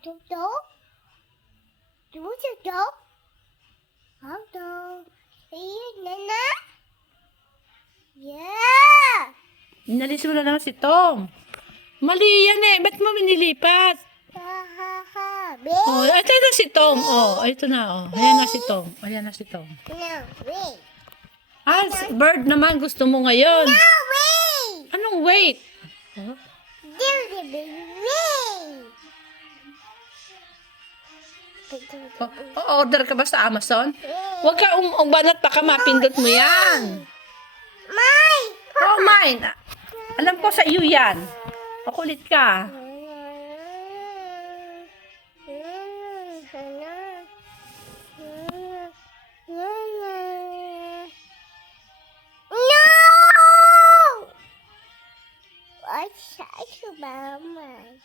Tuto? Tuto? Tuto? Ayun na na? Yeah! Inalis mo na naman si Tom. Mali yan eh. Ba't mo minilipat? Ha ha ha. Oh, ito na si Tom. Oh, ito na. Oh. Ayan na si Tom. Ayan na si Tom. No, wait. Ah, bird naman gusto mo ngayon. No, wait! Anong wait? Oh? Order ka ba sa Amazon? Huwag ka umbanat pa ka mapindot mo yan. Mine! Oh, mine. Alam ko sa iyo yan. Pakulit ka. No! What's that about mine?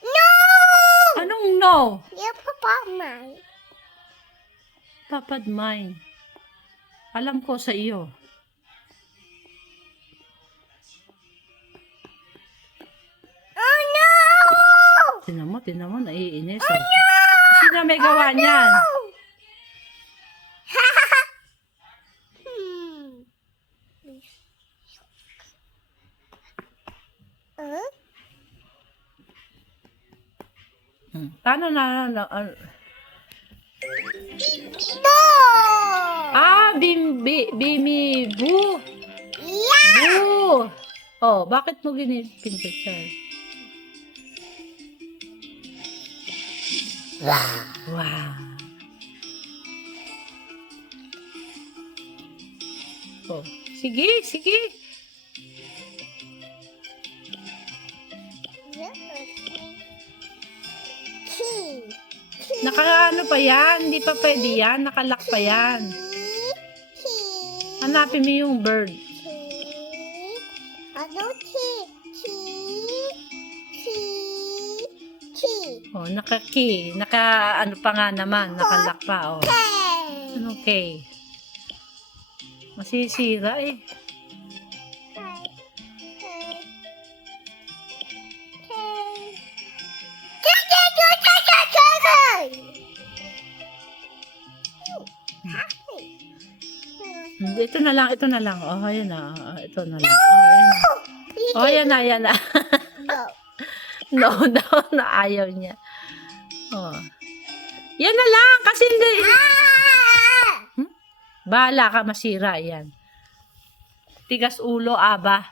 No! Anong no? Yeah, Papa, mine. Papad mine. Alam ko sa iyo. Oh no! Tinan mo, naiinis. Oh, no! Sino may gawa niyan? Paano na No! Bimi, bu. Yeah! Bu. Oh, bakit mo ginipinto siya? Wow. Oh, sige. Key. Nakaano pa yan? Hindi pa pwede yan. Nakalock pa yan. Hanapin mo yung bird. Ano key? Oh, naka-key. Ano pa nga naman. Nakalock pa. Oh. Ano okay? Masisira eh. Ito na lang. Oh, ayan na. Ito na lang. Oh, ayan na. Oh, ayan na. No. No, na ayaw niya. Oh. Yan na lang, kasi hindi. Bahala ka, masira yan. Tigas ulo, aba.